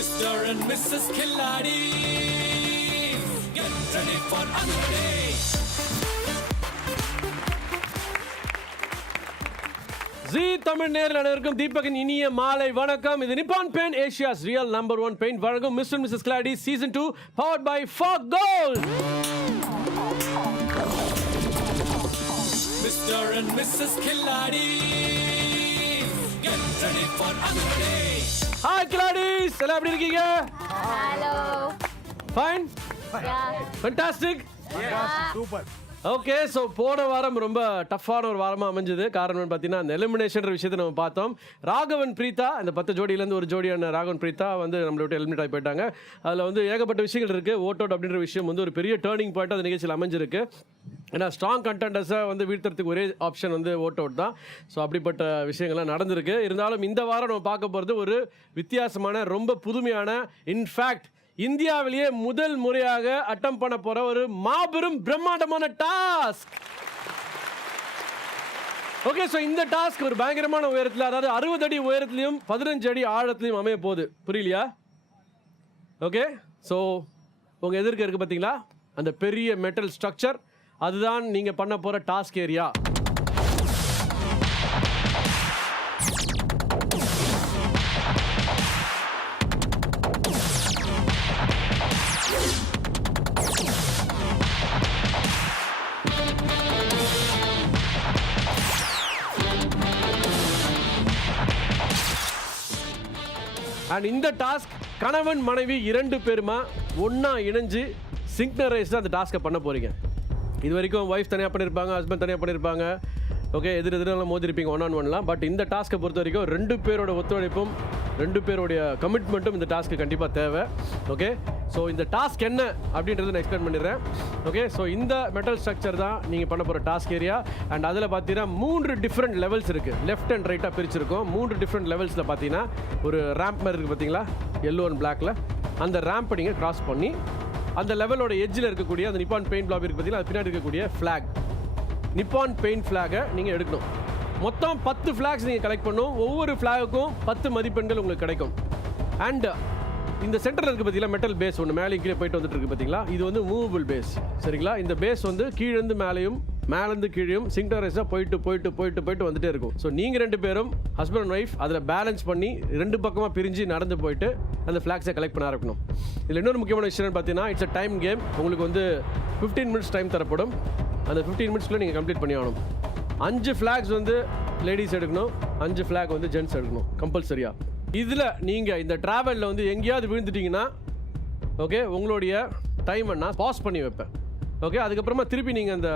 Mr. and Mrs. Khiladi, get ready for unleash. ஜீ தமிழ் நேரில் அனைவருக்கும் தீபகின் இனிய மாலை வணக்கம். இது Nippon paint, Asia's real number 1 paint வழங்கும் mister and missus Khiladi season 2 powered by Fogg Gold. Mr. and Mrs. Khiladi, get ready for unleash. Hi கிளாடிஸ், எல்லாம் எப்படி இருக்கீங்க? Hello. Fine, Yeah. Fantastic. Super. Okay, so போன வாரம் ரொம்ப டஃப்பான ஒரு வாரமாக அமைஞ்சது. காரணம் பார்த்தீங்கன்னா அந்த எலிமினேஷன் விஷயத்தை நம்ம பார்த்தோம். ராகவன் பிரீதா, இந்த 10 ஜோடியிலேருந்து ஒரு ஜோடியான ராகவன் பிரீதா வந்து நம்மளை விட்டு எலிமினேட் ஆகி போயிட்டாங்க. அதில் வந்து ஏகப்பட்ட விஷயங்கள் இருக்குது. ஓட் அவுட் அப்படின்ற விஷயம் வந்து ஒரு பெரிய டேர்னிங் பாயிண்ட் அந்த நிகழ்ச்சியில் அமைஞ்சிருக்கு. ஏன்னா ஸ்ட்ராங் கண்டெண்டர்ஸை வந்து வீழ்த்துறதுக்கு ஒரே ஆப்ஷன் வந்து ஓட் அவுட் தான். ஸோ அப்படிப்பட்ட விஷயங்கள்லாம் நடந்திருக்கு. இருந்தாலும் இந்த வாரம் நம்ம பார்க்க போகிறது ஒரு வித்தியாசமான, ரொம்ப புதுமையான, இன்ஃபேக்ட் இந்தியாவிலேயே முதல் முறையாக அட்டம் பண்ண போற ஒரு மாபெரும் பிரம்மாண்டமான டாஸ்க். ஓகே, ஸோ இந்த டாஸ்க் ஒரு பயங்கரமான உயரத்தில், அதாவது 60 அடி உயரத்திலையும் 15 அடி ஆழத்திலையும் அமைய போகுது. புரியலையா? ஓகே, ஸோ உங்கள் எதிர்க்க இருக்குது பார்த்தீங்களா அந்த பெரிய மெட்டல் ஸ்ட்ரக்சர், அதுதான் நீங்கள் பண்ண போகிற டாஸ்க் ஏரியா. அண்ட் இந்த டாஸ்க் கணவன் மனைவி 2 பேருமா ஒன்றா இணைஞ்சு சிங்க்னரைஸ் அந்த டாஸ்க்கை பண்ண போகிறீங்க. இது வரைக்கும் ஒய்ஃப் தனியாக பண்ணியிருப்பாங்க, ஹஸ்பண்ட் தனியாக பண்ணியிருப்பாங்க. ஓகே, எதிரெல்லாம் மோதிருப்பீங்க 1-on-1லாம். பட் இந்த டாஸ்க்கை பொறுத்த வரைக்கும் 2 பேரோட ஒத்துழைப்பும் 2 பேருடைய கமிட்மெண்ட்டும் இந்த டாஸ்க்கு கண்டிப்பாக தேவை. ஓகே, ஸோ இந்த டாஸ்க் என்ன அப்படின்றத நான் எக்ஸ்பிளைன் பண்ணிடுறேன். ஓகே, ஸோ இந்த மெட்டல் ஸ்ட்ரக்சர் தான் நீங்கள் பண்ண போகிற டாஸ்க் ஏரியா. அண்ட் அதில் பார்த்தீங்கன்னா 3 டிஃப்ரெண்ட் லெவல்ஸ் இருக்குது. லெஃப்ட் அண்ட் ரைட்டாக பிரிச்சிருக்கோம். 3 டிஃப்ரெண்ட் லெவல்ஸில் பார்த்தீங்கன்னா ஒரு ரேம்ப் மாதிரி இருக்குது பார்த்தீங்களா, எல்லோ அண்ட் பிளாக்ல. அந்த ரேம்பை நீங்கள் கிராஸ் பண்ணி அந்த லெவலோட எட்ஜில் இருக்கக்கூடிய அந்த நிப்பான் பெயிண்ட் லாபி இருக்குது பார்த்தீங்கன்னா, அது பின்னாடி இருக்கக்கூடிய ஃப்ளாக், நிப்பான் பெயிண்ட் ஃப்ளாகை நீங்கள் எடுக்கணும். மொத்தம் 10 ஃப்ளாக்ஸ் நீங்கள் கலெக்ட் பண்ணணும். ஒவ்வொரு ஃப்ளாகுக்கும் 10 மதிப்பெண்கள் உங்களுக்கு கிடைக்கும். அண்ட் இந்த சென்டரில் இருக்குது பார்த்தீங்களா மெட்டல் பேஸ் ஒன்று மேலே கீழே போயிட்டு வந்துட்டு இருக்குது பார்த்தீங்களா, இது வந்து மூவபிள் பேஸ். சரிங்களா? இந்த பேஸ் வந்து கீழேருந்து மேலேயும் மேலேருந்து கீழேயும் சிங்க்னரைஸாக போயிட்டு வந்துட்டே இருக்கும். ஸோ நீங்கள் 2 பேரும் ஹஸ்பண்ட் அண்ட் ஒய்ஃப் அதில் பேலன்ஸ் பண்ணி 2 பக்கமாக பிரிஞ்சு நடந்து போயிட்டு அந்த ஃப்ளாக்ஸை கலெக்ட் பண்ண ஆரம்பிக்கணும். இதில் இன்னொரு முக்கியமான விஷயம் பார்த்தீங்கன்னா, இட்ஸ் அ டைம் கேம். உங்களுக்கு வந்து 15 மினிட்ஸ் டைம் தரப்படும். அந்த 15 மினிட்ஸ்க்குள்ளே நீங்கள் கம்ப்ளீட் பண்ணி ஆகணும். 5 ஃப்ளாக்ஸ் வந்து லேடிஸ் எடுக்கணும், 5 ஃப்ளாக் வந்து ஜென்ட்ஸ் எடுக்கணும் கம்பல்சரியாக. இதில் நீங்கள் இந்த ட்ராவலில் வந்து எங்கேயாவது விழுந்துட்டிங்கன்னா, ஓகே, உங்களுடைய டைமை நான் பாஸ் பண்ணி வைப்பேன். ஓகே, அதுக்கப்புறமா திருப்பி நீங்கள் அந்த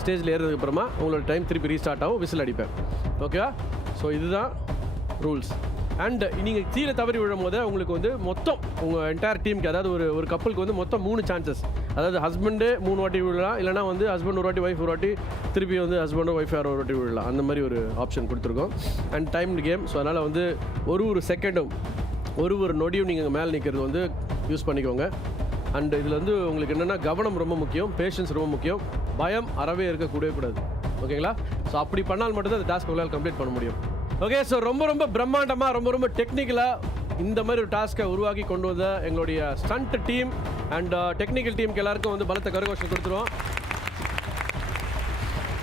ஸ்டேஜில் ஏறதுக்கப்புறமா உங்களோட டைம் திருப்பி ரீஸ்டார்ட் ஆகும், விசில் அடிப்பேன். ஓகேவா? ஸோ இதுதான் ரூல்ஸ். அண்ட் நீங்கள் கீழே தவறி விழும் போது உங்களுக்கு வந்து மொத்தம் உங்கள் என்டையர் டீமுக்கு, அதாவது ஒரு கப்பலுக்கு வந்து மொத்தம் 3 சான்சஸ். அதாவது ஹஸ்பண்டே 3 வாட்டி விழலாம், இல்லைனா வந்து ஹஸ்பண்ட் ஒரு வாட்டி, ஒய்ஃப் ஒரு வாட்டி, திருப்பி வந்து ஹஸ்பண்டோ ஒய்ஃப் யாரோ ஒரு வாட்டி விழலாம். அந்த மாதிரி ஒரு ஆப்ஷன் கொடுத்துருக்கோம். And timed game. ஸோ அதனால் வந்து ஒரு செகண்டும் ஒரு நொடியும் நீங்கள் மேலே நிற்கிறது வந்து யூஸ் பண்ணிக்கோங்க. அண்ட் இதில் வந்து உங்களுக்கு என்னென்னா கவனம் ரொம்ப முக்கியம், பேஷன்ஸ் ரொம்ப முக்கியம், பயம் அறவே இருக்கக்கூடவே கூடாது. ஓகேங்களா? ஸோ அப்படி பண்ணால் மட்டும்தான் அந்த டாஸ்க் உங்களால் கம்ப்ளீட் பண்ண முடியும். ஓகே, ஸோ ரொம்ப பிரம்மாண்டமாக, ரொம்ப டெக்னிக்கலாக இந்த மாதிரி ஒரு டாஸ்க்கை உருவாக்கி கொண்டு வந்த எங்களுடைய ஸ்டண்ட் டீம் அண்ட் டெக்னிக்கல் டீமுக்கு எல்லாருக்கும் வந்து பலத்த கரகோஷம் கொடுத்துருவோம்.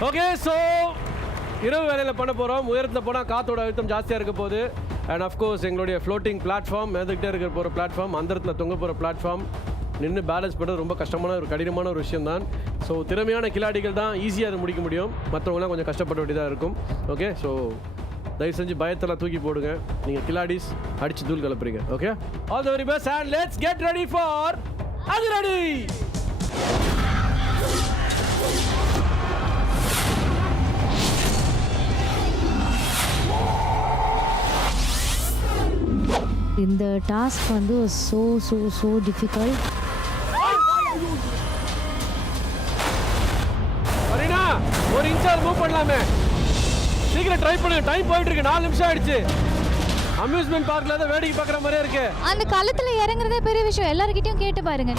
ஓகே, ஸோ இரவு வேலையில் பண்ண போகிறோம். உயரத்தில் போனால் காற்றோட அழுத்தம் ஜாஸ்தியாக இருக்க போகுது. அண்ட் அஃப்கோர்ஸ் எங்களுடைய ஃப்ளோட்டிங் பிளாட்ஃபார்ம், மேதுக்கிட்டே இருக்கிற போகிற பிளாட்ஃபார்ம், அந்தரத்தில் தொங்க போகிற பிளாட்ஃபார்ம், நின்று பேலன்ஸ் பண்ணுறது ரொம்ப கஷ்டமான ஒரு கடினமான ஒரு விஷயம் தான். ஸோ திறமையான கில்லாடிகள் தான் ஈஸியாக அதை முடிக்க முடியும், மற்றவங்களாம் கொஞ்சம் கஷ்டப்பட வேண்டியதாக இருக்கும். ஓகே, ஸோ தயவு செஞ்சு பயத்தெல்லாம் தூக்கி போடுங்க. நீங்கள் கில்லாடிஸ் அடிச்சு தூள் கலப்புறீங்க. Okay, all the very best and let's get ready for அது ரெடி. இந்த டாஸ்க் வந்து so difficult. அரினா ஒரு இன்ச்சாவது மூவ் பண்ணலாமே, சீக்கிரம் ட்ரை பண்ணுங்க. டைம் போயிட்டு இருக்கு, 4 நிமிஷம் ஆயிடுச்சு. அம்யூஸ்மெண்ட் பார்க்ல தான் வேடிக்கை பார்க்குற மாதிரியே இருக்கு. அந்த களத்துல இறங்குறதே பெரிய விஷயம், எல்லார்கிட்டயும் கேட்டு பாருங்க.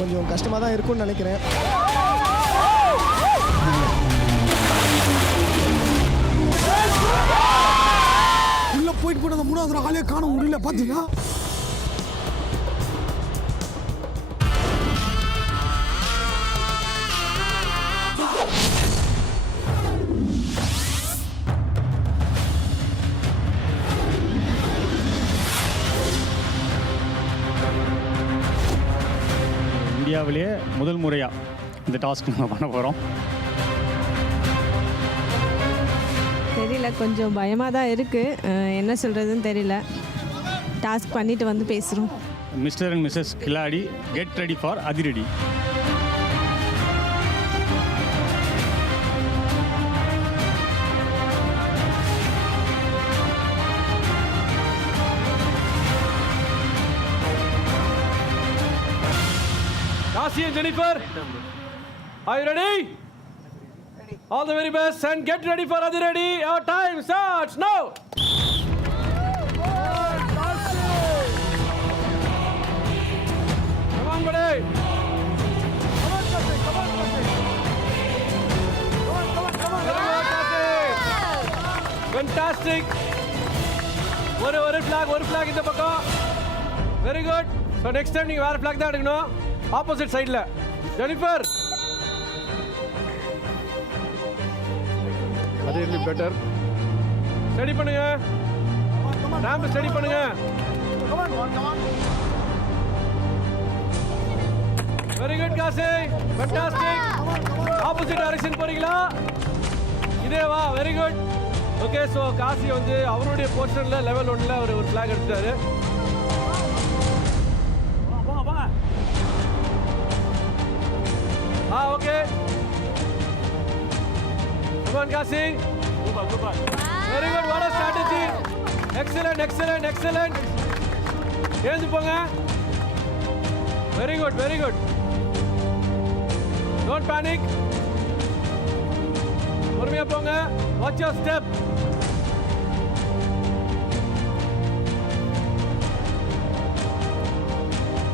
கொஞ்சம் கஷ்டமாக தான் இருக்கும்னு நினைக்கிறேன். மூணாவது ஆளே காணும் உள்ள பார்த்தீங்கன்னா இந்தியாவிலேயே முதல் முறையாக இந்த டாஸ்க் நம்ம பண்ண போகிறோம். தெரியல, கொஞ்சம் பயமாக தான் இருக்குது. என்ன சொல்கிறதுன்னு தெரியல. டாஸ்க் பண்ணிவிட்டு வந்து பேசுகிறோம். Mister and missus Killadi, get ready for அதிரடி. Kasi and Jennifer, are you ready? All the very best and get ready for Adiredi. Our time starts now. Come on, buddy. Come on, Kasi. Come on, Kasi. Come on. Very good, Kasi. Fantastic. ஒரு flag இந்த பக்கம். Very good. So next time நீங்க வேற flag தான் எடுக்கணும். Opposite சைடுல. Jennifer. அது இன்னும் பெட்டர். ஸ்டடி பண்ணுங்க. ராம்ப் ஸ்டடி பண்ணுங்க. Very good Kasi. Fantastic. Opposite direction போறீங்களா? இதே வா. Very good. Okay, so Kasi வந்து அவருடைய போர்ஷன்ல லெவல் 1ல ஒரு ஃபிளாக் எடுத்தாரு. Okay. Come on, Kasi. Super. Very good. What a strategy. Excellent. எழுந்து போங்க. Very good. Don't panic. பொறுமையா போங்க. Watch your step.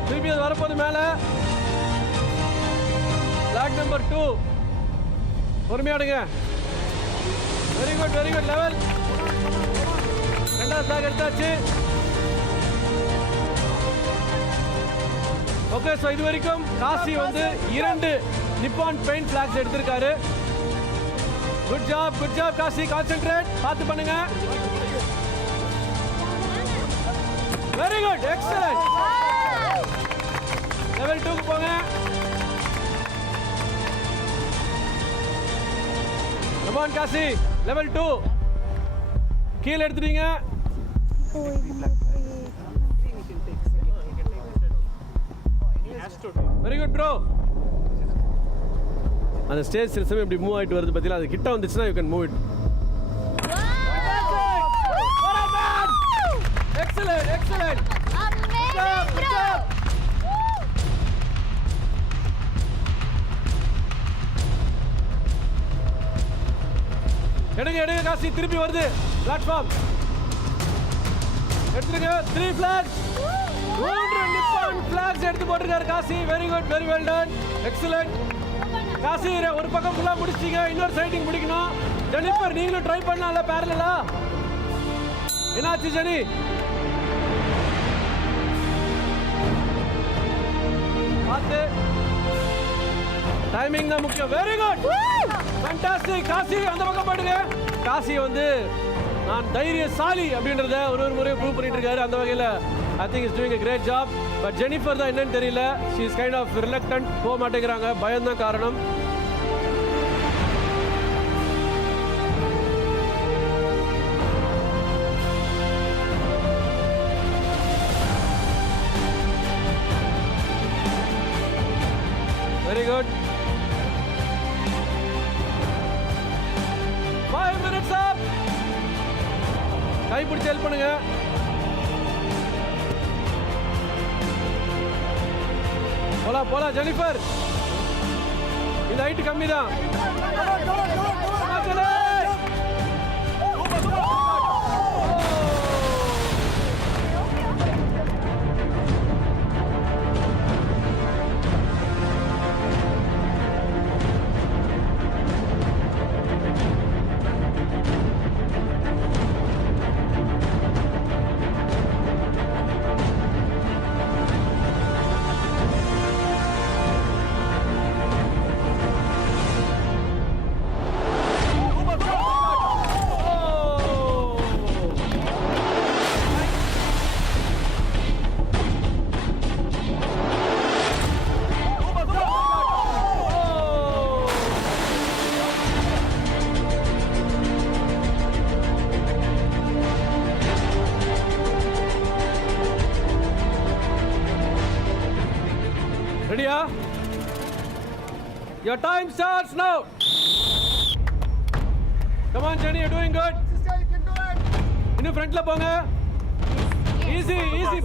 திருப்பி அது வரப்போது மேல. Flag number 2. பொறுமையாடுங்க. Very good level. ரெண்டாவது flag எடுத்தாச்சு. ஓகே, சோ இது வரைக்கும் காசி வந்து 2 நிப்பான் பெயிண்ட் flags எடுத்திருக்காரு. Good job Kasi. கான்சென்ட்ரேட். பார்த்து பண்ணுங்க. Very good. எக்ஸலென்ட். லெவல் 2 க்கு போங்க. Come on, Kasi. Level 2. கீழ எடுத்துட்டீங்க. Very good, bro. அந்த ஸ்டேஜ் சில சமயம் இப்படி மூவ் ஆயிட்டு வருது பத்தில, அது கிட்ட வந்துச்சுன்னா you can move it. Excellent. Amazing, bro. எடுங்க காசி. திருப்பி வருது பிளாட்ஃபார்ம். எடுத்துருங்க. 3 flags. 3 நிப்பான் flags எடுத்து போட்டிருக்காரு Kasi. Very good. Very well done. Excellent. Kasi ஒரு பக்கம் ஃபுல்லா முடிச்சிட்டீங்க. இன்னொரு சைடிங் முடிக்கணும். ஜெனிஃபர், நீங்களும் ட்ரை பண்ணலாம்ல பேரலலா? என்னாச்சு ஜெனி? பார்த்து. டைமிங் தான் முக்கியம். Very good. ஃபேண்டாஸ்டிக். காசி அந்த பக்கம் போடுங்க. காசி வந்து நான் தைரியசாலி அப்படின்றத ஒரு முறை ப்ரூவ் பண்ணிட்டு இருக்காரு. அந்த வகையில் I think is doing a great job. But Jennifer தான் என்னன்னு தெரியல. she is kind of reluctant. போக மாட்டேங்கிறாங்க. பயம் தான் காரணம். Very good. 5 minutes up. கை பிடிச்சு ஹெல்ப் பண்ணுங்க. போலாம் ஜெனிஃபர். இந்த ஹைட் கம்மி தான். Your time starts now. Come on, Jenny, you're doing good. இன்னும் ஃப்ரண்ட்ல போங்க. ஈஸி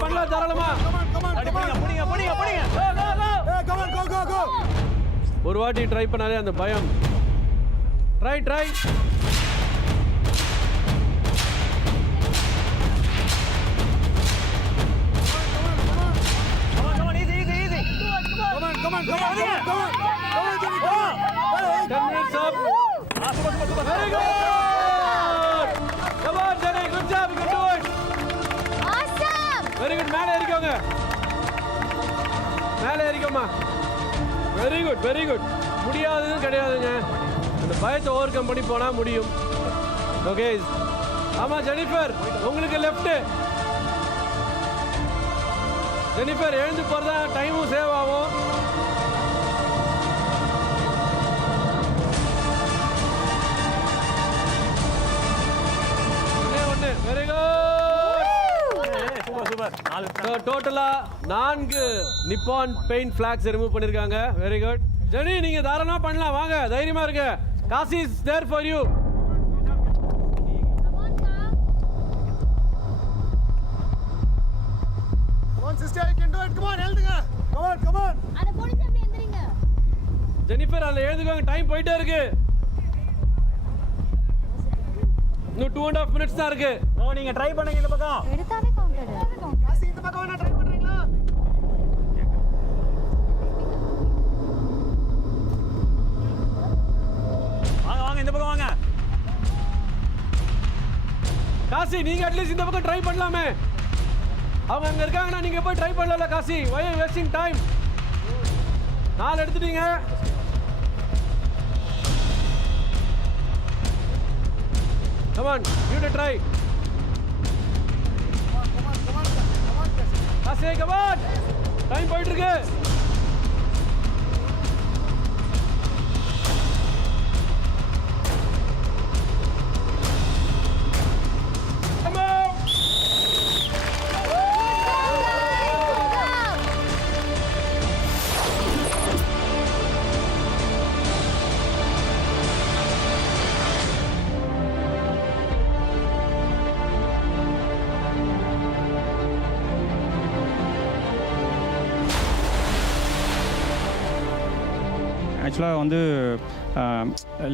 பண்ணலாம் தாராளமா. ஒரு வாட்டி ட்ரை பண்ணாலே அந்த பயம். Try. Come on. 10 minutes up. Very good. Come on, Jenny. Good job. You can do it. Awesome. Very good. மேலே ஏறிக்கோமா. Very good. முடியாதது கிடையாதுங்க. அந்த பயத்தை ஓவர் கம் பண்ணி போனா முடியும். ஓகே. ஆமா ஜெனிஃபர், உங்களுக்கு லெஃப்ட். ஜெனிஃபர் எழுந்து போறதா டைமும் சேவ் ஆகும். வெரி குட். சூப்பர். டோட்டலா 4 நிப்பான் பெயிண்ட் ஃபிளாக்ஸ் ரிமூவ் பண்ணிருக்காங்க. Very good. ஜெனி, நீங்க தாராளமா பண்ணலாம். வாங்க, தைரியமா இருங்க. Kasi is there for you. Jennifer, அதுல எழுதுக்கோங்க. டைம் போயிட்டே இருக்கு. இன்னும் 2.5 minutes தான் இருக்கு. நீங்க ட்ரை பண்ணுங்க இந்த பக்கம். எடுத்தாவே கவுண்டட். காசி இந்த பக்கம் வேணா ட்ரை பண்றீங்களா? வாங்க இந்த பக்கம் வாங்க. காசி, நீங்க அட்லீஸ்ட் இந்த பக்கம் ட்ரை பண்ணலாமே. அவங்க அங்க இருக்காங்கன்னா நீங்க போய் ட்ரை பண்ணல. Kashi, why are you wasting time? 4 எடுத்துட்டீங்க. Come on, you to try. Kaasi, come on. Time போயிட்டு இருக்கு. Come on. ஆக்சுவலாக வந்து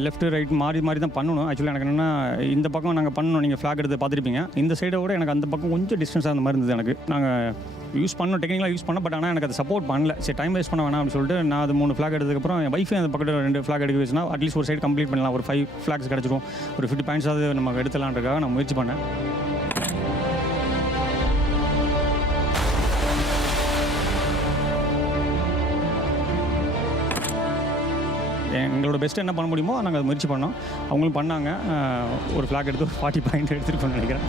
லெஃப்ட் ரைட் மாறி தான் பண்ணணும். ஆக்சுவலாக எனக்கு என்னென்னா இந்த பக்கம் நாங்கள் பண்ணணும். நீங்கள் ஃப்ளாக் எடுத்து பார்த்துருப்பீங்க. இந்த சைடை விட எனக்கு அந்த பக்கம் கொஞ்சம் டிஸ்டன்ஸாக அந்த மாதிரி இருந்தது. எனக்கு நாங்கள் யூஸ் பண்ணோம், டெக்னிக்கலாக யூஸ் பண்ணோம். பட் ஆனால் எனக்கு அதை சப்போர்ட் பண்ணல. சரி, டைம் வேஸ்ட் பண்ண வேணாம் அப்படின்னு சொல்லிட்டு நான் அது 3 ஃப்ளாக் எடுத்ததுக்கப்புறம் என் வைஃபே அந்த பக்கத்தில் 2 ஃப்ளாக் எடுக்க வச்சுனா அட்லீஸ்ட் ஒரு சைடு கம்ப்ளீட் பண்ணலாம். ஒரு 5 ஃப்ளாக்ஸ் கிடச்சிரும். ஒரு 50 பாயிண்ட்ஸாவது நம்ம எடுத்துலான்றதுக்காக நான் முயற்சி பண்ணேன். எங்களோட பெஸ்ட்டு என்ன பண்ண முடியுமோ நாங்கள் அதை முயற்சி பண்ணோம். அவங்களும் பண்ணாங்க. ஒரு ஃப்ளாக் எடுத்து ஒரு 40 பாயிண்ட் எடுத்துருக்கோம்னு நினைக்கிறேன்.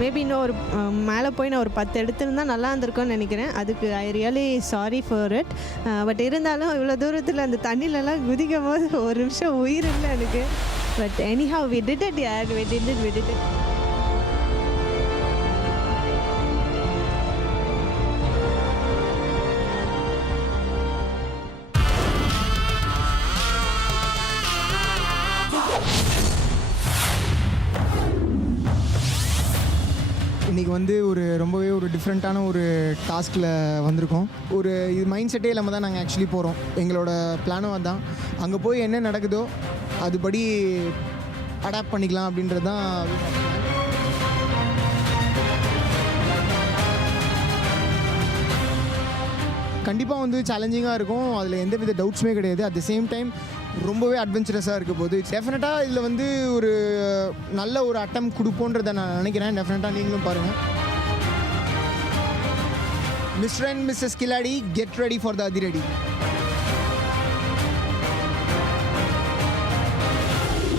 மேபி இன்னும் ஒரு மேலே போய் நான் ஒரு 10 எடுத்துருந்தா நல்லா இருந்திருக்கும்னு நினைக்கிறேன். அதுக்கு I really sorry for it. But இருந்தாலும் இவ்வளோ தூரத்தில் அந்த தண்ணியிலலாம் குதிக்கும் போது ஒரு நிமிஷம் உயிர் இல்லை எனக்கு. But anyhow we did it யார் வி டிட் இட். இன்றைக்கி வந்து ரொம்பவே டிஃப்ரெண்ட்டான ஒரு டாஸ்கில் வந்திருக்கோம். இது மைண்ட் செட்டே இல்லாமல் தான் நாங்கள் ஆக்சுவலி போகிறோம். எங்களோட பிளானும் அதுதான். அங்கே போய் என்ன நடக்குதோ அதுபடி அடாப்ட் பண்ணிக்கலாம் அப்படின்றது தான். கண்டிப்பாக வந்து சேலஞ்சிங்காக இருக்கும். அதில் எந்த வித டவுட்ஸுமே கிடையாது. அட் த சேம் டைம் ரொம்பவே அட்வென்ச்சரஸாக இருக்க போது டெஃபினட்டாக இதில் வந்து நல்ல ஒரு அட்டம் கொடுப்போன்றதை நான் நினைக்கிறேன். டெஃபினட்டாக நீங்களும் பாருங்கள். Mister and missus Killadi, get ready for the அதிரடி.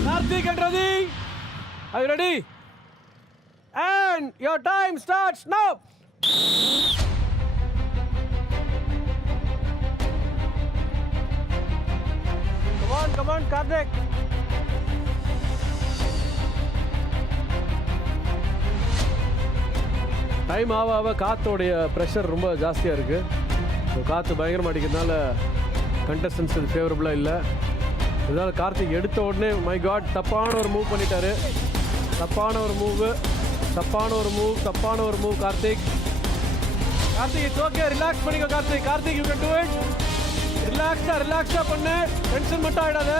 Karthik and Radhi, are you ready? And your time starts now. Come on, Karthik. Time ஆக ஆக காற்றோடைய ப்ரெஷர் ரொம்ப ஜாஸ்தியாக இருக்குது. ஸோ காற்று பயங்கரமாக அடிக்கிறதுனால கண்டஸ்டன்ஸ் இது ஃபேவரபுளாக இல்லை. இதனால் கார்த்திக் எடுத்த உடனே மை காட் தப்பான ஒரு மூவ் பண்ணிட்டாரு. தப்பான ஒரு move Karthik. It's okay, relax பண்ணிக்கோ Karthik. Karthik you can do it. ரிலாக்ஸாக பண்ணு, டென்ஷன் மட்டும் ஆகிடாது.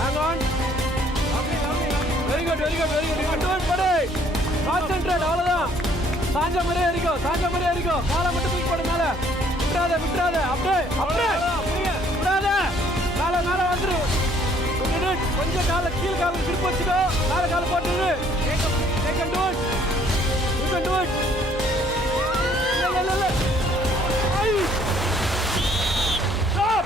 Hang on. Very good you can do it படே. கான்சென்ட்ரேட், அவ்வளோதான். சாஞ்ச மாதிரியே இருக்கோ. காலை மட்டும் தூக்கி போடு மேலே. விட்டுறாத. அப்படியே விடாத. மேலே வந்துரு. கொஞ்சம் கீழ் காலை திருப்பி வச்சுக்கோ. மேலே காலை போட்டுரு. You can do it. இல்லை. Stop.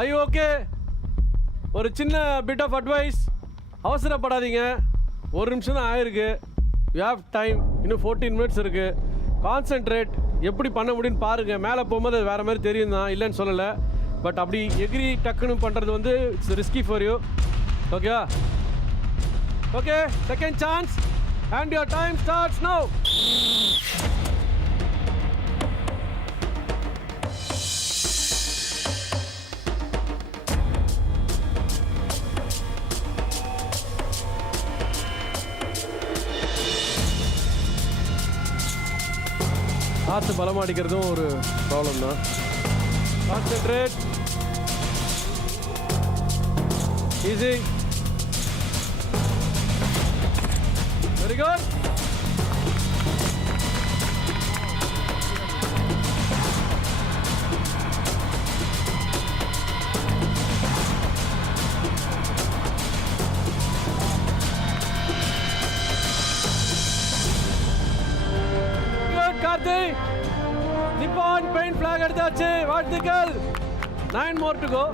Are you okay? ஒரு சின்ன பிட் ஆஃப் அட்வைஸ், அவசரப்படாதீங்க. ஒரு நிமிஷம் தான் ஆயிருக்கு. You have time. இன்னும் 14 minutes இருக்கு. கான்சென்ட்ரேட். எப்படி பண்ண முடியும்னு பாருங்க. மேலே போகும்போது அது வேற மாதிரி தெரியும் தான், இல்லைன்னு சொல்லலை. பட் அப்படி எகிரி டக்குன்னு பண்ணுறது வந்து இட்ஸ் ரிஸ்கி ஃபார் யூ. ஓகேவா? Okay, second chance and your time starts now. காற்று பலமாக அடிக்கிறதும் ஒரு ப்ராப்ளம் தான். Concentrate. Easy. Very good. Karthik, Nippon paint flag எடுத்தாச்சு. வாழ்த்துக்கள். 9 more to go.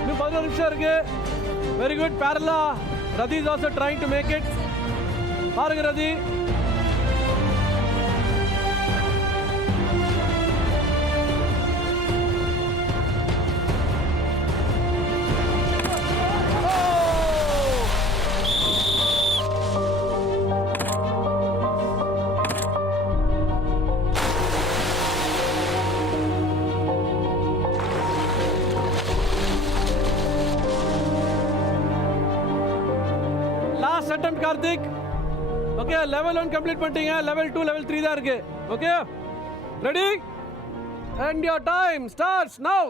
இன்னும் 11 நிமிஷம் இருக்கு. Very good. பேரலா Rathi is also trying to make it. பாருங்க Rathi. attempt Karthik. Okay, level 1 complete பண்ணிட்டீங்க. level 2 level 3 தான் இருக்கு. Okay, ready and your time starts now.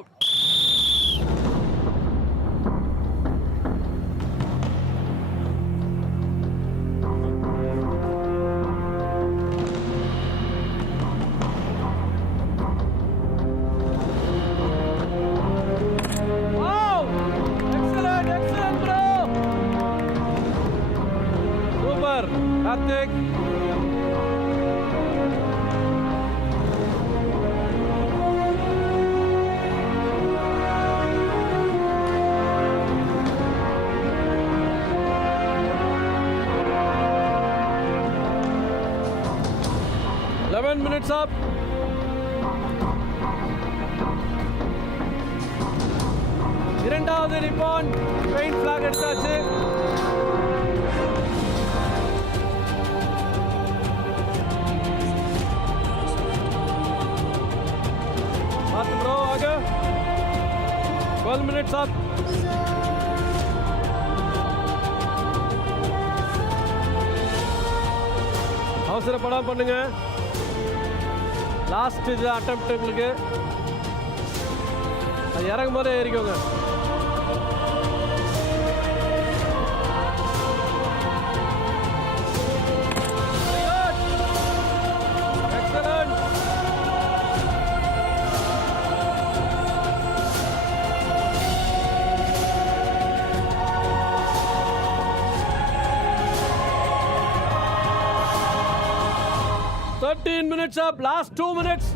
Karthik. Minutes up. இரண்டாவது நிப்பான் பெயிண்ட் ஃபிளாக் எடுத்தாச்சு. Bro, आगे 12 minutes up. அவசரப்படாம பண்ணுங்க. லாஸ்ட் இது அட்டெம்ப்ட் உங்களுக்கு. அது இறங்கும் போதே ஏறிக்கோங்க. 13 minutes up, last 2 minutes.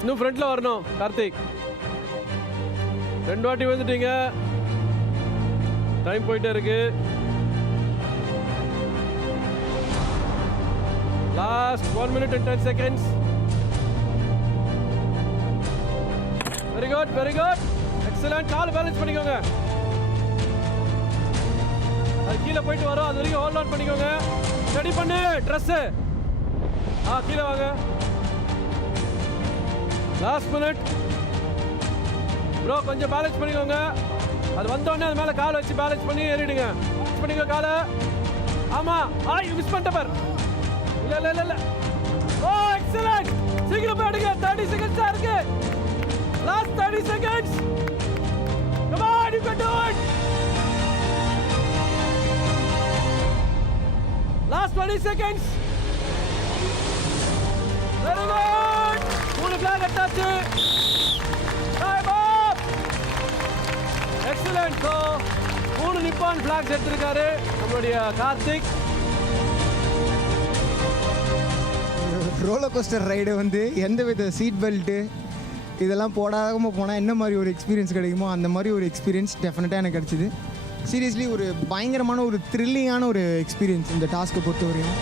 இன்னும் ஃப்ரண்ட்ல வரணும் கார்த்திக். 2 வாட்டி வந்துட்டீங்க. டைம் போயிட்டே இருக்கு. Last 1 minute and 10 seconds. Very good, very good. Excellent. Call balance பண்ணிக்கோங்க. அது கீழே போயிட்டு வரும், அது வரைக்கும் ஹோல்ட் ஆன் பண்ணிக்கோங்க. ரெடி பண்ணு ட்ரெஸ். கீழே வாங்க. லாஸ்ட் மினிட் ப்ரோ, கொஞ்சம் பேலன்ஸ் பண்ணிக்கோங்க. அது வந்தோடனே அது மேலே கால் வச்சு பேலன்ஸ் பண்ணி ஏறிடுங்க. மிஸ் பண்ணிக்கோ காலை. ஆமாம், மிஸ் பண்ணிட்ட பார். இல்லை. ஓ எக்ஸலென்ட். சீக்கிரம் போயிடுங்க. 30 seconds தான் இருக்கு. Last 30 seconds. Come on, you can do it. Last 20 seconds. Very good. 3 flag அட்டாச்சு. Time up. Excellent. So 3 Nippon flags எடுத்திருக்காரு நம்மளுடைய கார்த்திக். ரோலர் கோஸ்டர் ரைடு வந்து எந்த வித சீட் பெல்ட்டு இதெல்லாம் போடாமல் போனால் என்ன மாதிரி ஒரு எக்ஸ்பீரியன்ஸ் கிடைக்குமோ அந்த மாதிரி ஒரு எக்ஸ்பீரியன்ஸ் டெஃபினட்டாக எனக்கு கிடச்சிது. சீரியஸ்லி ஒரு பயங்கரமான ஒரு த்ரில்லிங்கான ஒரு எக்ஸ்பீரியன்ஸ் இந்த டாஸ்க்கை பொறுத்த வரையும்.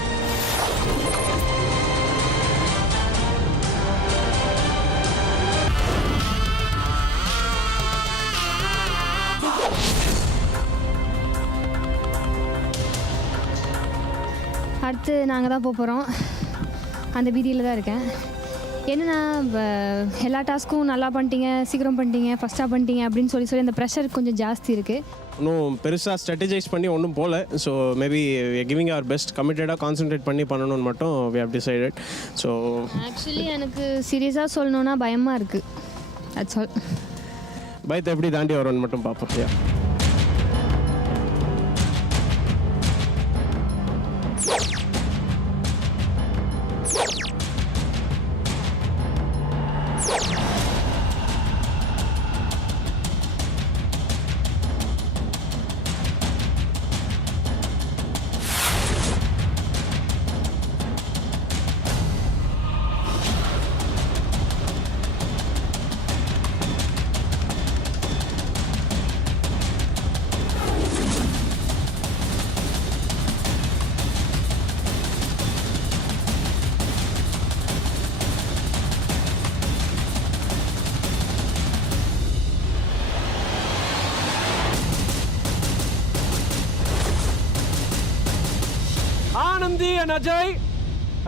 அடுத்து நாங்கள் தான் போகிறோம். அந்த பீதியில் தான் இருக்கேன். என்னென்னா எல்லா டாஸ்க்கும் நல்லா பண்ணிட்டீங்க, சீக்கிரம் பண்ணிட்டீங்க, ஃபஸ்ட்டாக பண்ணிட்டீங்க அப்படின்னு சொல்லி அந்த ப்ரெஷர் கொஞ்சம் ஜாஸ்தி இருக்குது. இன்னும் பெருசாக ஸ்ட்ராட்டஜைஸ் பண்ணி ஒன்றும் போகல. So maybe giving our best, கமிட்டடாக கான்சன்ட்ரேட் பண்ணி பண்ணணும்னு மட்டும் we have decided. So actually எனக்கு சீரியஸாக சொல்லணுன்னா பயமாக இருக்குது. That's all. பயத்தை எப்படி தாண்டி வரும்னு மட்டும் பார்ப்போம். ஆனந்தி அண்ட் அஜய்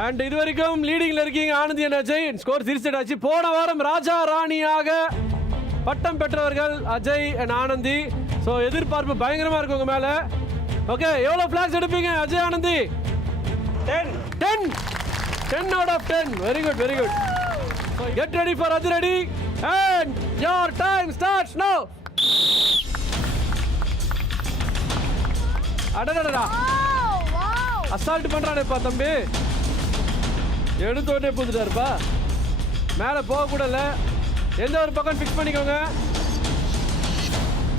அண்ட் இது வரைக்கும் லீடிங்ல இருக்கீங்க Anandhi and Ajay. Score series ஆச்சு. போன வாரம் ராஜா ராணியாக பட்டம் பெற்றவர்கள் அஜய் அண்ட் ஆனந்தி. ஸோ எதிர்பார்ப்பு பயங்கரமா இருக்கு உங்க மேல. ஓகே, எவ்வளவு ஃபிளாக்ஸ் எடுப்பீங்க Ajay Anandhi? 10 out of 10. Very good, very good. Get ready for அதிரடி and your time starts now. அடடடடா, அசால்ட் பண்றானேப்பா தம்பி. எடுத்தோடனே பூந்துட்டாருப்பா. மேலே போகக்கூடல. எந்த ஒரு பக்கம் ஃபிக்ஸ் பண்ணிக்கோங்க.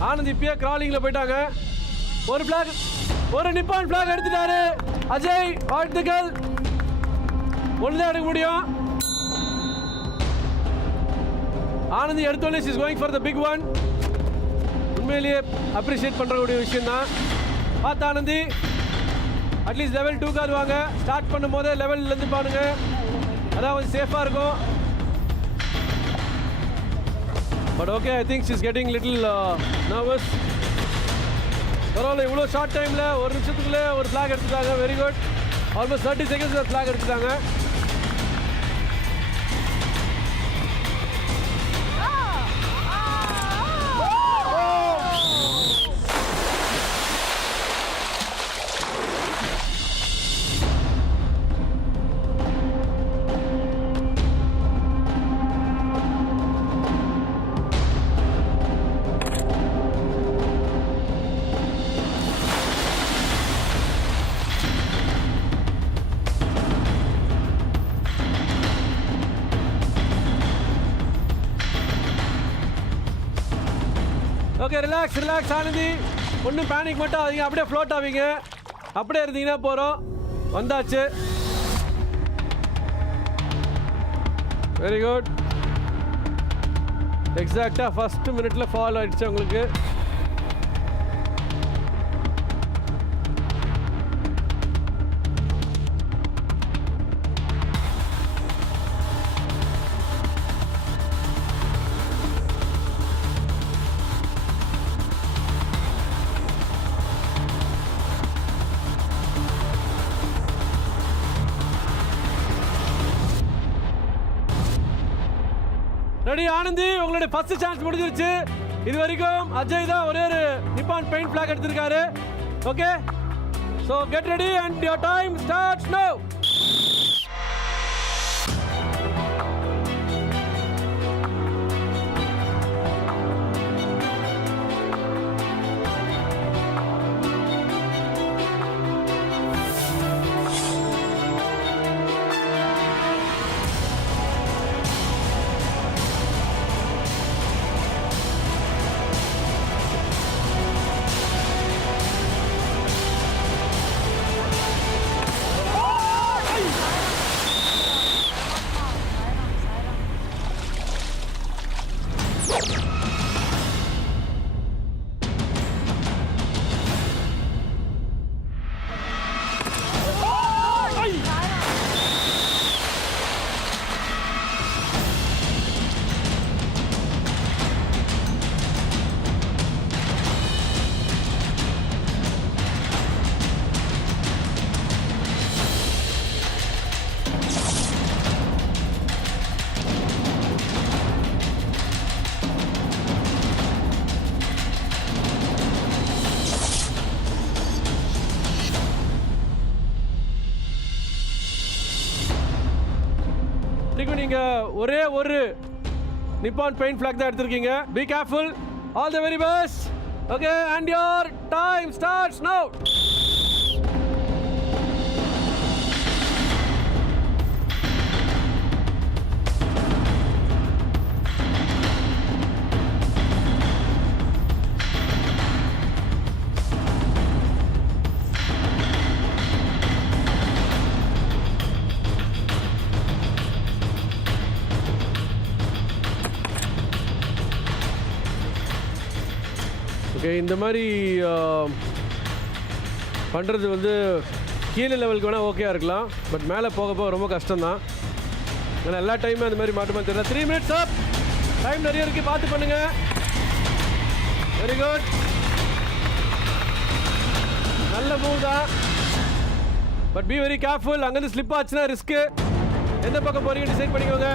ஆனந்த் இப்பயே கிராலிங்ல போயிட்டாங்க. ஒரு பிளாக், ஒரு நிப்பான் பிளாக் எடுத்துட்டாரு அஜய். வாழ்த்துக்கள். ஒன்றுதான் எடுக்க முடியும். ஆனந்த் எடுத்தோடனே is going for the big one. உண்மையிலேயே அப்ரிஷியேட் பண்ணுறக்கூடிய விஷயம் தான். பார்த்து ஆனந்தி, அட்லீஸ்ட் லெவல் 2 வாங்க. ஸ்டார்ட் பண்ணும் போதே லெவல்லேருந்து பாருங்க, அதான் கொஞ்சம் சேஃபாக இருக்கும். But okay, I think she is getting little nervous. பரவாயில்ல, இவ்வளோ ஷார்ட் டைமில் 1 நிமிஷத்துக்குள்ளே ஒரு ஃப்ளாக் எடுத்துட்டாங்க. Very good. ஆல்மோஸ்ட் 30 seconds ஒரு ஃப்ளாக் எடுத்துட்டாங்க. Okay, relax relax Anandhi. ஒன்றும் பேனிக் மட்டும் ஆவீங்க, அப்படியே ஃப்ளோட் ஆவீங்க. அப்படியே இருந்தீங்கன்னா போகிறோம். வந்தாச்சு. Very good. எக்ஸாக்டாக ஃபர்ஸ்ட் மினிட்ல ஃபால் ஆயிடுச்சு உங்களுக்கு. ரெடி ஆனந்தி, உங்களுடைய ஃபர்ஸ்ட் சான்ஸ் முடிஞ்சிருச்சு. இது வரைக்கும் அஜய் தான் ஒரே ஒரு நிப்பான் பெயிண்ட் ஃபிளாக் எடுத்திருக்காரு. Okay, so get ready and your time starts now. நீங்க ஒரே ஒரு நிப்பான் பெயிண்ட் ஃபிளாக் தான் எடுத்திருக்கீங்க. Be careful. All the very best. Okay, and your time starts நவ. ஓகே, இந்த மாதிரி பண்ணுறது வந்து கீழே லெவலுக்கு வேணால் ஓகேயா இருக்கலாம். பட் மேலே போக போக ரொம்ப கஷ்டம்தான். ஏன்னா எல்லா டைமும் அந்த மாதிரி மாட்டுமா தெரியல. 3 minutes அப். டைம் நிறைய இருக்குது, பார்த்து பண்ணுங்க. Very good. நல்ல மூவ் தான். But be very careful. அங்கேருந்து ஸ்லிப் ஆச்சுன்னா ரிஸ்க்கு. எந்த பக்கம் போகிறீங்க டிசைட் பண்ணிக்கோங்க.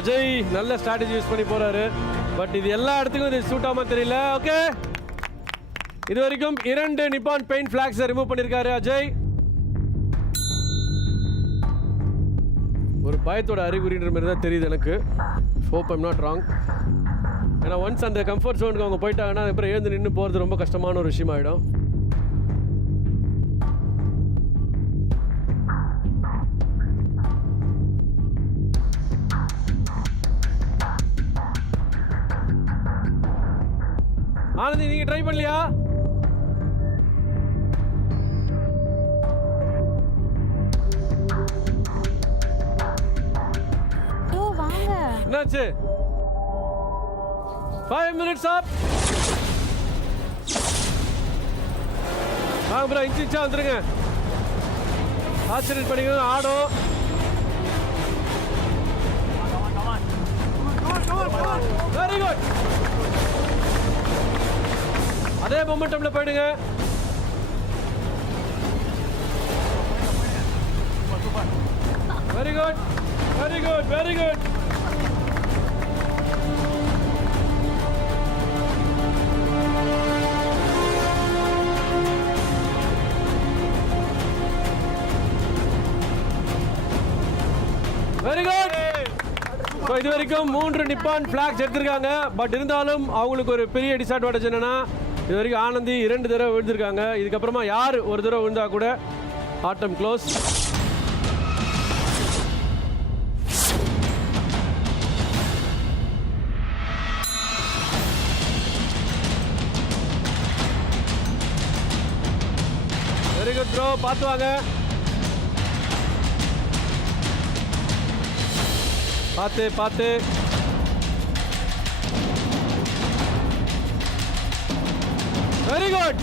அஜய் நல்ல ஸ்ட்ராட்டஜி யூஸ் பண்ணி போறாரு. பட் இது எல்லா இடத்துக்கும் இது சூட் ஆகாம தெரியல. ஓகே, இது வரைக்கும் 2 நிப்பான் பெயிண்ட் ஃபிளாக்ஸ் ரிமூவ் பண்ணிருக்காரு அஜய். ஒரு பயத்தோட அறிகுறின்ற மாதிரி தான் தெரியுது எனக்கு. Hope I'm not wrong. ஏன்னா ஒன்ஸ் அந்த கம்ஃபர்ட் ஜோனுக்கு அவங்க போயிட்டாங்கன்னா அப்புறம் எழுந்து நின்று போகிறது ரொம்ப கஷ்டமான ஒரு விஷயமாயிடும். ஆனந்தி, நீங்க ட்ரை பண்ணலையா? வாங்க. என்னாச்சு? 5 minutes up. வாங்க ப்ரோ, இன்ச்சா வந்துருங்க. ஆச்சரியம் பண்ணிக்கோங்க. ஆடும். Very good. அதே மொமெண்டம்ல போயிடுங்க. Very good, very good, very good. Very good. So இது வரைக்கும் 3 நிப்பான் ஃபிளாக்ஸ் எடுத்திருக்காங்க. பட் இருந்தாலும் அவங்களுக்கு ஒரு பெரிய டிஸ்அட்வான்டேஜ் என்னன்னா, இது வரைக்கும் ஆனந்தி 2 தடவை விழுந்திருக்காங்க. இதுக்கப்புறமா யார் ஒரு தடவை விழுந்தா கூட ஆட்டம் க்ளோஸ். ப்ரோ பார்த்து வாங்க. பார்த்து பார்த்து. Very good.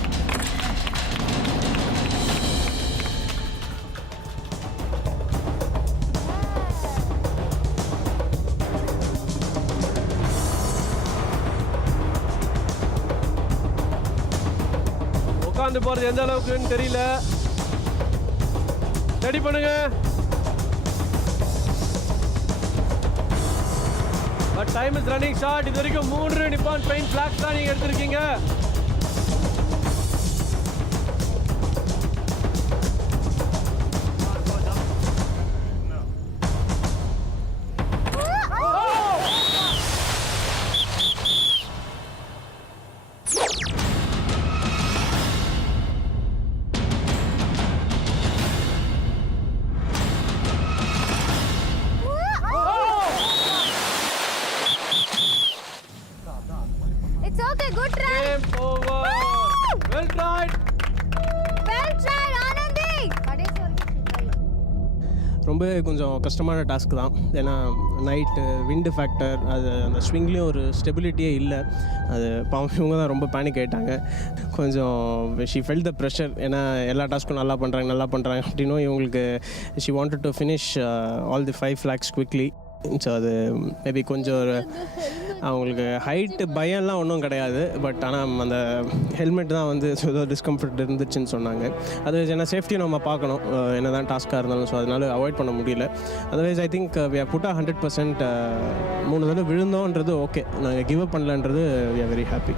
உட்காந்து போறது எந்த அளவுக்குன்னு தெரியல. ரெடி பண்ணுங்க. But time is running short. இது வரைக்கும் 3 நிப்பான் பெயிண்ட் ஃபிளாக்ஸ் தான் நீங்க எடுத்திருக்கீங்க. It's okay, good try. Game over. Well tried. Well tried, Anandi. ரொம்ப கொஞ்சம் கஷ்டமான டாஸ்க் தான். ஏன்னா நைட்டு விண்டு ஃபேக்டர், அது அந்த ஸ்விங்லேயும் ஒரு ஸ்டெபிலிட்டியே இல்லை. அது பாவம் இவங்க தான் ரொம்ப பேனிக் ஆகிட்டாங்க. கொஞ்சம் ஷி ஃபெல்ட் த ப்ரெஷர். ஏன்னா எல்லா டாஸ்க்கும் நல்லா பண்ணுறாங்க அப்படின்னும் இவங்களுக்கு she wanted to finish all the 5 flags quickly. So அது மேபி கொஞ்சம் அவங்களுக்கு ஹைட்டு பயம்லாம் ஒன்றும் கிடையாது. பட் ஆனால் அந்த ஹெல்மெட் தான் வந்து ஏதோ டிஸ்கம்ஃபர்ட் இருந்துச்சுன்னு சொன்னாங்க. அதர்வைஸ் ஏன்னா சேஃப்டியும் நம்ம பார்க்கணும் என்ன தான் டாஸ்க்காக இருந்தாலும். ஸோ அதனால் அவாய்ட் பண்ண முடியல. Otherwise I think we are put 100%. 3 தடவை விழுந்தோன்றது ஓகே, நாங்கள் கிவ் அப் பண்ணலன்றது வி ஆர் வெரி ஹாப்பி.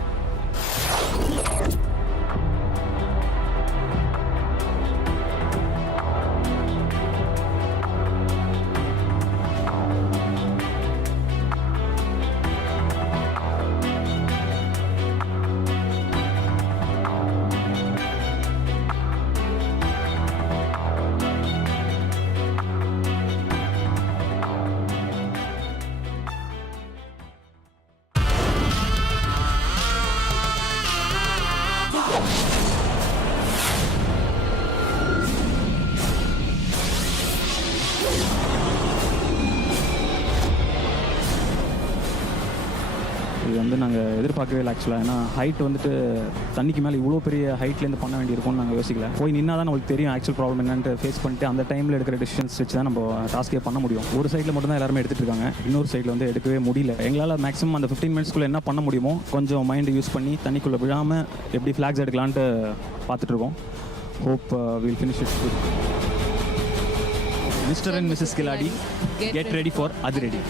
இது வந்து நாங்கள் எதிர்பார்க்கவே இல்லை ஆக்சுவலாக. ஏன்னா ஹைட் வந்துட்டு தண்ணிக்கு மேலே இவ்வளோ பெரிய ஹைட்லேருந்து பண்ண வேண்டியிருக்கும்னு நாங்கள் யோசிக்கல. போய் நின்னா தான் நம்மளுக்கு தெரியும் ஆக்சுவல் ப்ராப்ளம் என்னன்ட்டு ஃபேஸ் பண்ணிட்டு அந்த டைமில் எடுக்கிற டிசிஷன்ஸ் வச்சு தான் நம்ம டாஸ்க்கே பண்ண முடியும். ஒரு சைடில் மட்டும் தான் எல்லாருமே எடுத்துகிட்டு இருக்காங்க, இன்னொரு சைடில் வந்து எடுக்கவே முடியல. எங்களால் மேக்ஸிமம் அந்த 15 மினிட்ஸ்க்குள்ளே என்ன பண்ண முடியுமோ கொஞ்சம் மைண்டை யூஸ் பண்ணி தண்ணிக்குள்ளே விழாமல் எப்படி ஃப்ளாக்ஸ் எடுக்கலான்ட்டு பார்த்துட்ருக்கோம். Hope will finish it good. Mister and missus Killadi, get ready for அதிரடி.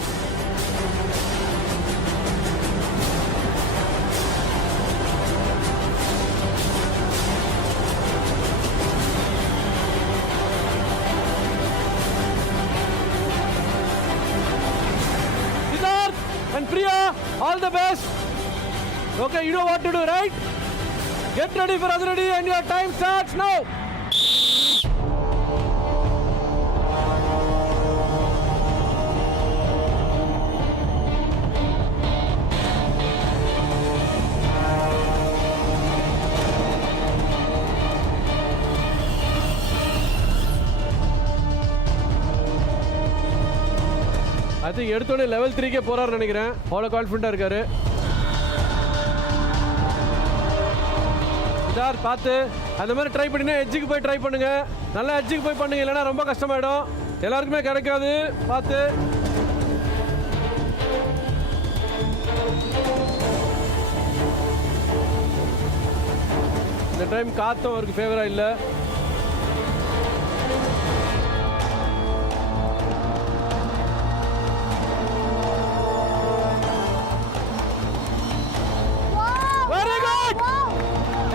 And Priya, all the best. Okay, you know what to do, right? Get ready for Adhiradi and your time starts now. I think எடுத்தோடனே level 3க்கே போறாருன்னு நினைக்கிறேன். அவ்வளோ கான்ஃபிடென்ட்டாக இருக்காரு. சித்தார்த் பார்த்து அந்த மாதிரி ட்ரை பண்ணினா எட்ஜுக்கு போய் ட்ரை பண்ணுங்க. நல்லா எட்ஜுக்கு போய் பண்ணுங்க, இல்லைன்னா ரொம்ப கஷ்டமாயிடும். எல்லாருக்குமே கிடைக்காது. பார்த்து இந்த டைம் காத்தும் அவருக்கு ஃபேவராக இல்லை.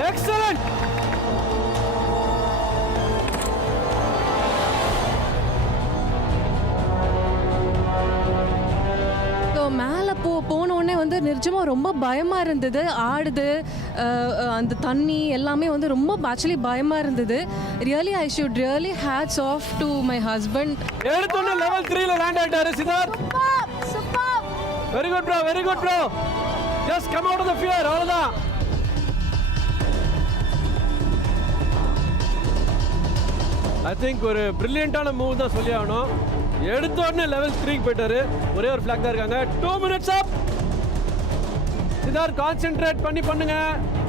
Excellent! மேலே போனோடனே வந்து நிஜமாக ரொம்ப பயமாக இருந்தது. ஆடுது அந்த தண்ணி எல்லாமே வந்து ரொம்ப ஆக்சுவலி பயமாக இருந்தது. Really I should really hats off to my husband. எடுத்தோடனே லெவல் 3ல லேண்ட் ஆயிட்டாரு Siddharth. Superb! Very good bro, very good bro. Just come out of the fear, அவ்வளவுதான். ஐ திங்க் ஒரு பிரில்லியண்டான மூவ் தான் சொல்லி ஆகணும். எடுத்த உடனே லெவல் 3க்கு போயிட்டாரு. ஒரே ஒரு ஃபிளாக் தான் இருக்காங்க. 2 minutes up. சித்தார்த் கான்சென்ட்ரேட் பண்ணி பண்ணுங்க.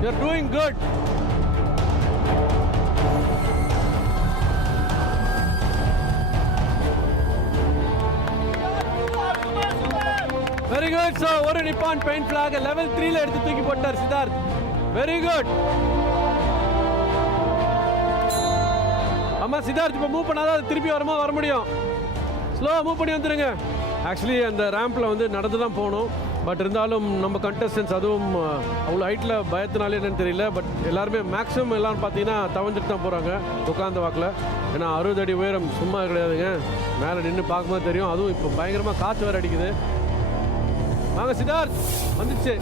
You are doing good. Very good. So ஒரு நிப்பான் பெயிண்ட் ஃபிளாக் லெவல் 3ல எடுத்து தூக்கி போட்டார் சித்தார்த். Very good. ஆமாம் சித்தார்த் இப்போ மூவ் பண்ணாதான் அது திருப்பி வர முடியும். ஸ்லோவாக மூவ் பண்ணி வந்துடுங்க. ஆக்சுவலி அந்த ரேம்பில் வந்து நடந்து தான் போகணும். பட் இருந்தாலும் நம்ம கண்டஸ்டன்ஸ் அதுவும் அவ்வளோ ஹைட்டில் பயத்தினாலே என்னன்னு தெரியல. பட் எல்லாருமே மேக்ஸிமம் எல்லாம் பார்த்தீங்கன்னா தவஞ்சிட்டு தான் போகிறாங்க உட்காந்த வாக்கில். ஏன்னா 60 அடி உயரம் சும்மா கிடையாதுங்க. மேலே நின்று பார்க்கும்போது தெரியும். அதுவும் இப்போ பயங்கரமாக காற்று வேறு அடிக்குது. வாங்க சித்தார்த் வந்துச்சு.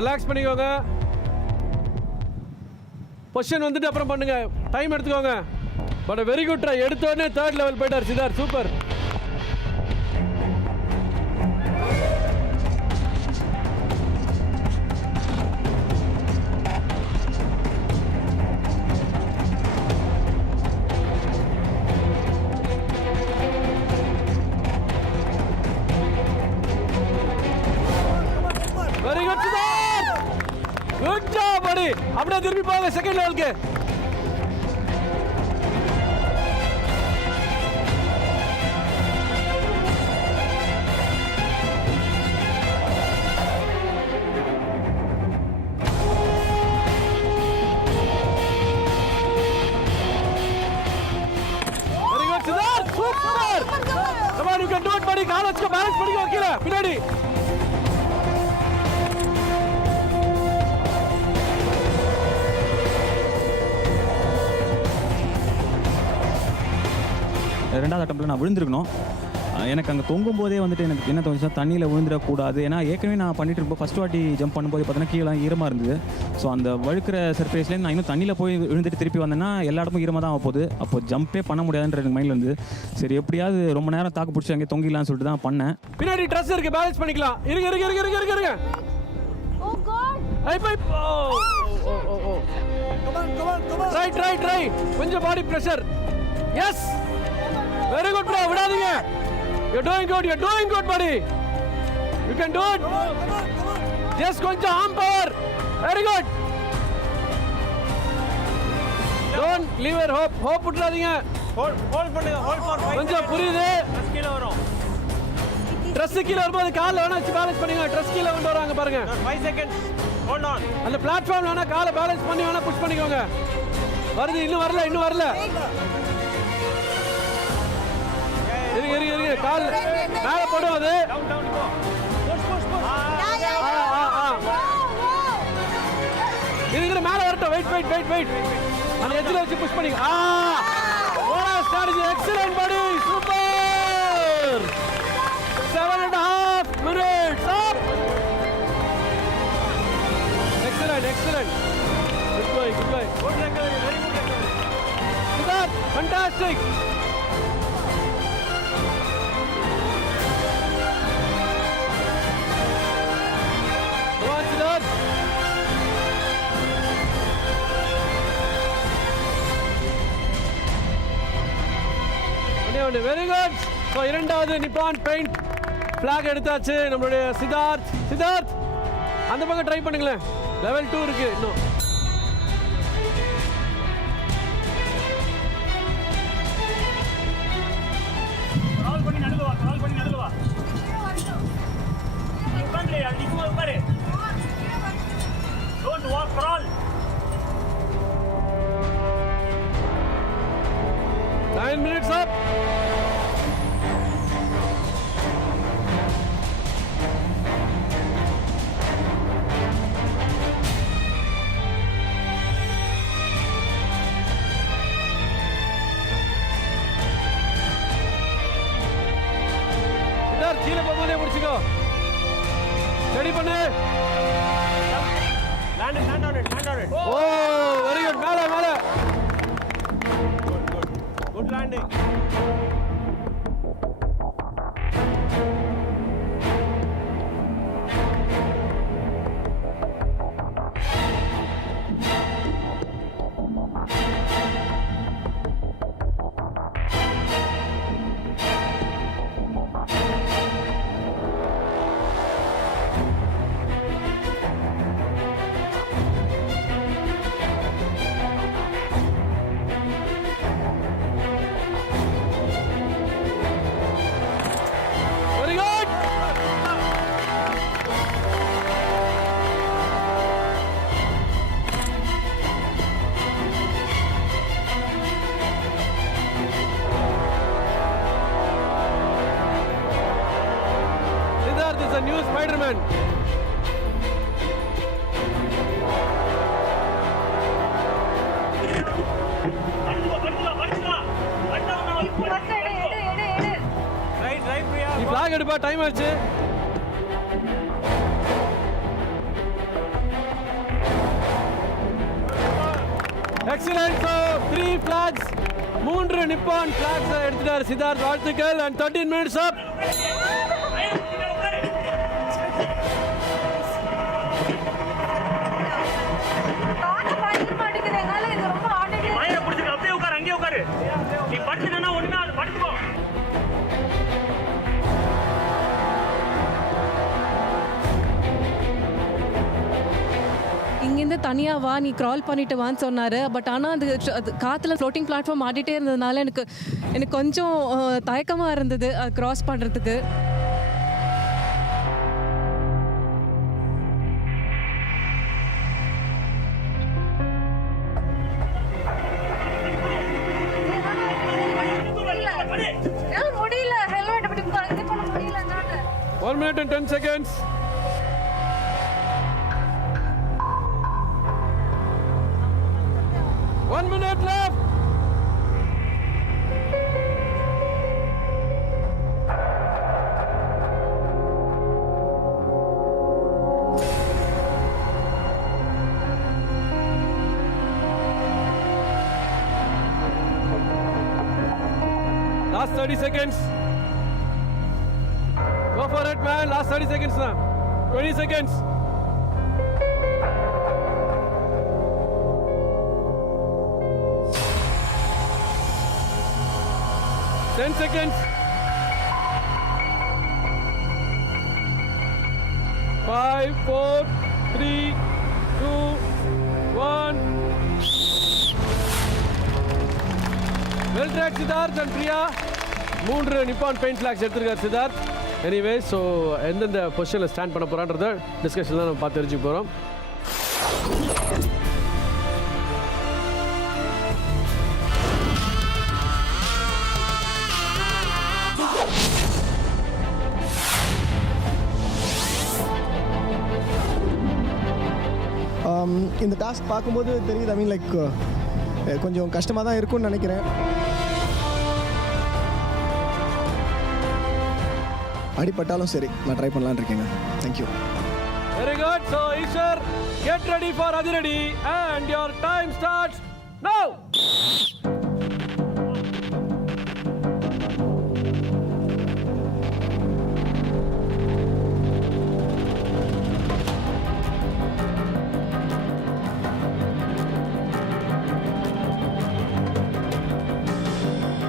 ரிலாக்ஸ் பண்ணிக்கோங்க. பொசிஷன் வந்துட்டு அப்புறம் பண்ணுங்க. டைம் எடுத்துக்கோங்க. But very good try. எடுத்த உடனே 3rd லெவல் போயிட்டார் Siddharth. Super. Very good Siddharth. Good job படி. அப்படியே திருப்பி போங்க செகண்ட் லெவலுக்கு. Very good Siddharth. Super. come on you can do it buddy. கால் வச்சுக்க. பேலன்ஸ் பண்ணிக்கோ கீழே பின்னாடி. ரெண்டாவது அட்டம்ப்டில் நான் விழுந்திருக்கணும். எனக்கு அங்கே தொங்கும் போதே வந்துட்டு எனக்கு என்ன தோணுச்சுன்னா தண்ணியில் விழுந்துடக்கூடாது. ஏன்னா ஏற்கனவே நான் பண்ணிட்டு இருப்போம். ஃபஸ்ட் வாட்டி ஜம்ப் பண்ணும்போது பார்த்தீங்கன்னா கீழே ஈரமாக இருந்தது. ஸோ அந்த வழுக்கிற சர்ஃபேஸ்லேருந்து நான் இன்னும் தண்ணியில் போய் விழுந்துட்டு திருப்பி வந்தேன்னா எல்லா இடமும் ஈரமாக தான் ஆக போகுது. அப்போ ஜம்பே பண்ண முடியாதுன்ற எனக்கு மைண்டில் இருந்து சரி எப்படியாவது ரொம்ப நேரம் தாக்கு பிடிச்சி அங்கே தொங்கிடலாம்னு சொல்லிட்டு தான் பண்ணேன். பின்னாடி ட்ரெஸ் இருக்கு. பேலன்ஸ் பண்ணிக்கலாம். இருங்க இருங்க இருங்க இருங்க இருங்க இருங்க. Oh God! I bye. Oh try. கொஞ்சம் body pressure. Yes. Very good bro. விடாதீங்க. You're doing good buddy. You can do it. Just கொஞ்சம் arm power. Very good. Don't leave your hope விட்டுறாதீங்க. ஹோல்ட் பண்ணுங்க. ஹோல்ட் ஃபார் 5 கொஞ்சம் புரியுது. கீழ வரும். Dress கீழ வரும்போது கால்ல வேணா வச்சு பேலன்ஸ் பண்ணுங்க. ட்ரெஸ் கீழ கொண்டு வராங்க பாருங்க. 5 seconds. Hold on. அந்த பிளாட்ஃபார்ம்ல வேணா காலை பேலன்ஸ் பண்ணி வேணா புஷ் பண்ணிக்கோங்க. வருது. இன்னும் வரல. இருங்க கால் மேல போடும் அது. டவுன் போ. புஷ். இருங்க மேல வரட்டும். வெயிட். அந்த எட்ஜ்ல வச்சு புஷ் பண்ணி. what a strategy. excellent buddy. Super. 7.5 minutes up. excellent. good boy. Good recovery. Very good recovery. Siddharth, fantastic. Very good. So இரண்டாவது நிப்பான் பெயிண்ட் ஃபிளாக் எடுத்தாச்சு நம்மளுடைய சித்தார்த் அந்த பக்கம் ட்ரை பண்ணுங்களேன். லெவல் 2 இருக்கு இன்னும். கால் பண்ணி நடுவா. உட்கார்ந்து அதிகமாக உட்காரு. Don't walk, crawl. 9 minutes up. Siddharth கீழே போகும்போதே முடிச்சுக்கோ. ரெடி பண்ணு. Land on it. Oh very good. மேல. Good landing. New Spiderman. நீ ஃபிளாக் எடுப்பா, டைம் ஆச்சு. Excellent. So 3 flags, 3 Nippon flags எடுத்துட்டார் சித்தார்த். வாழ்த்துக்கள். And 13 minutes up. இங்கேருந்து தனியாக வா, நீ க்ரால் பண்ணிட்டு வான்னு சொன்னார். பட் ஆனால் அது காற்றுல ஃப்ளோட்டிங் பிளாட்ஃபார்ம் ஆடிட்டே இருந்ததுனால எனக்கு கொஞ்சம் தயக்கமாக இருந்தது அது க்ராஸ் பண்ணுறதுக்கு. முடியல, ஹெல்மெட் அப்படி இது பண்ண முடியல. 1 minute and 10 seconds. One minute left. Last 30 seconds. Go for it, man. Last 30 seconds now. 20 seconds. Ten seconds. 5, 4, 3, 2, 1. Well tracked, Siddharth and Priya. 3 Nippon paint flags எடுத்திருக்காரு சித்தார்த். எனிவே, ஸோ எந்தெந்த பொசிஷனில் ஸ்டாண்ட் பண்ண போகிறான்றத டிஸ்கஷனில் நம்ம பார்த்து தெரிஞ்சுக்க போகிறோம். இந்த டாஸ்க் பார்க்கும்போது தெரியுது, ஐ மீன் லைக் கொஞ்சம் கஷ்டமாக தான் இருக்கும்னு நினைக்கிறேன். அடிப்பட்டாலும் சரி, நான் ட்ரை பண்ணலான்னு இருக்கேங்க. Thank you. Very good. So, Ishwar, get ready for Adiradi and your time starts now.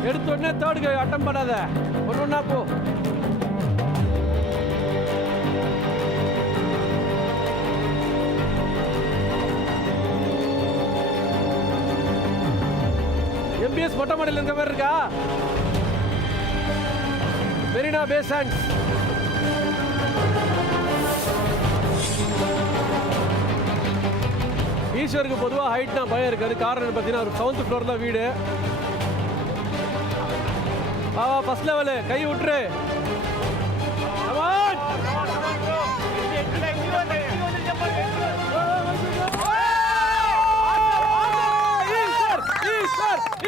எடுத்த உடனே தேர்டுக்கு அட்டம் பண்ணாத, ஒன்னா போ. எம்பிஎஸ் மொட்டை மாடியில் இருக்க மாதிரி இருக்கா? மெரினா பே சாண்ட்ஸ். ஈஸ்வருக்கு பொதுவாக ஹைட்னா பயம் இருக்காது. காரணம் பார்த்தீங்கன்னா ஒரு 7th floor தான் வீடு. ஃபர்ஸ்ட் லெவலு, கை விட்டுரு.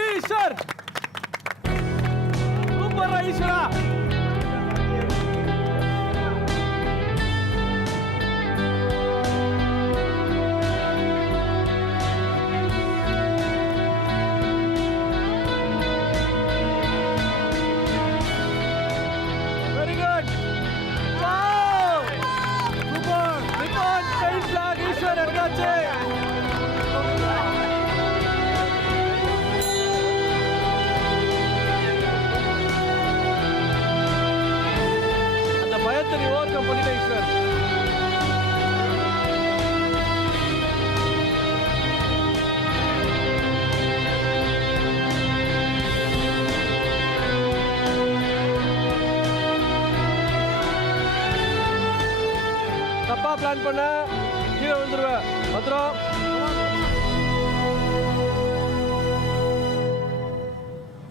ஈஸ்வர் சூப்பர் ஈஸ்வரா. வெரி குட். சூப்பர். நிப்பான் பெயிண்ட் ஃபிளாக் ஈஸ்வர் எடுத்தாச்சு. பயத்தை நீ ஓவர் கம் பண்ணிட்ட ஈஸ்வர். தப்பா பிளான் பண்ண கீழே வந்துருவேன். பத்திரம்.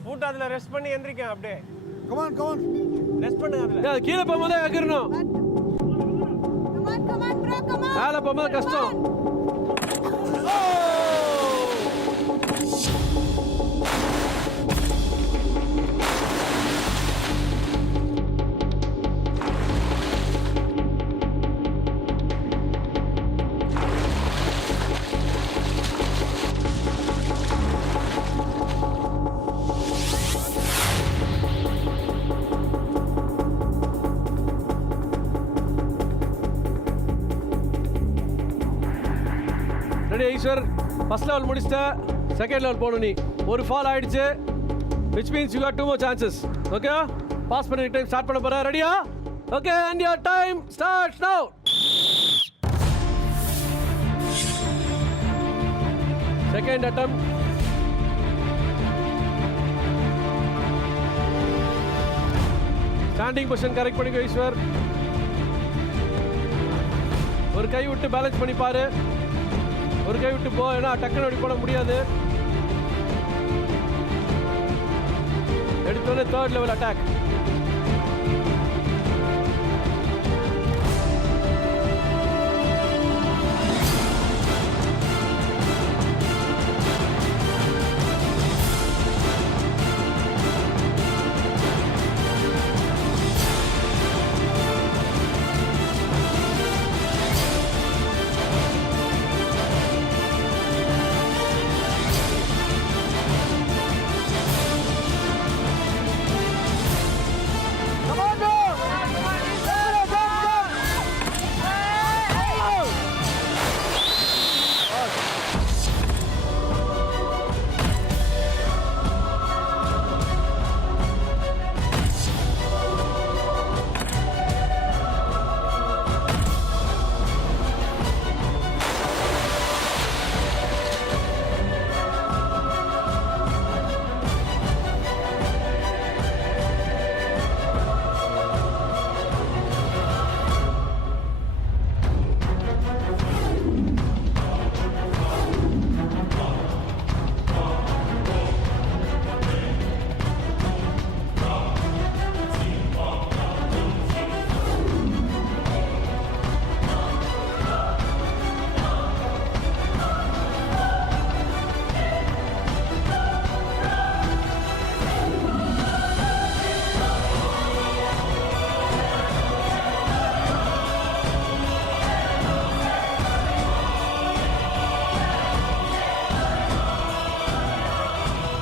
ஃபுட் அதில் ரெஸ்ட் பண்ணி எந்திரிக்கேன் அப்படியே. ரெஸ்ட் பண்ணுங்க. அதுல கீழே போகும்போது எகிறணும். மேலே போகும்போது கஷ்டம். ரெடி ஈஸ்வர், ஃபர்ஸ்ட் லெவல் முடிச்சிட்ட, செகண்ட் லெவல் போகணும் நீ. ஒரு ஃபால் ஆயிடுச்சு, which means you got 2 more chances. Okay, pass பண்ணி டைம் ஸ்டார்ட் பண்ண போற. ரெடியா? Okay, and your time starts now. Second attempt. Standing position correct பண்ணிக்கோ ஈஸ்வர். ஒரு கை விட்டு பேலன்ஸ் பண்ணி பாரு. ஒரு கை விட்டு போ, ஏன்னா டக்குன்னு அப்படி போட முடியாது. எடுத்தோடனே 3rd level attack.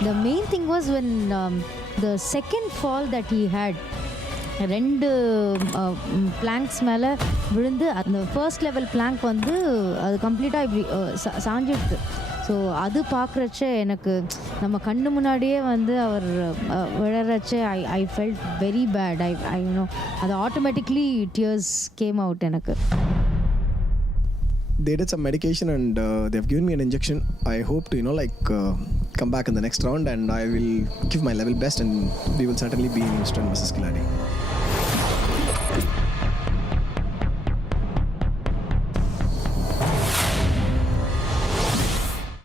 The main thing was when the second fall that he had, 2 blanks மேலே விழுந்து அந்த ஃபர்ஸ்ட் லெவல் பிளாங்க் வந்து அது கம்ப்ளீட்டாக இப்படி சாஞ்சிடுது. ஸோ அது பார்க்குறச்ச எனக்கு நம்ம கண்ணு முன்னாடியே வந்து அவர் விழறச்ச I felt very bad. I you know அது ஆட்டோமேட்டிக்லி டியர்ஸ் கேம் அவுட் எனக்கு. They did some medication and they've given me an injection. I hope to come back in the next round, and I will give my level best, and we will certainly be in Mr. and Mrs. Khiladi.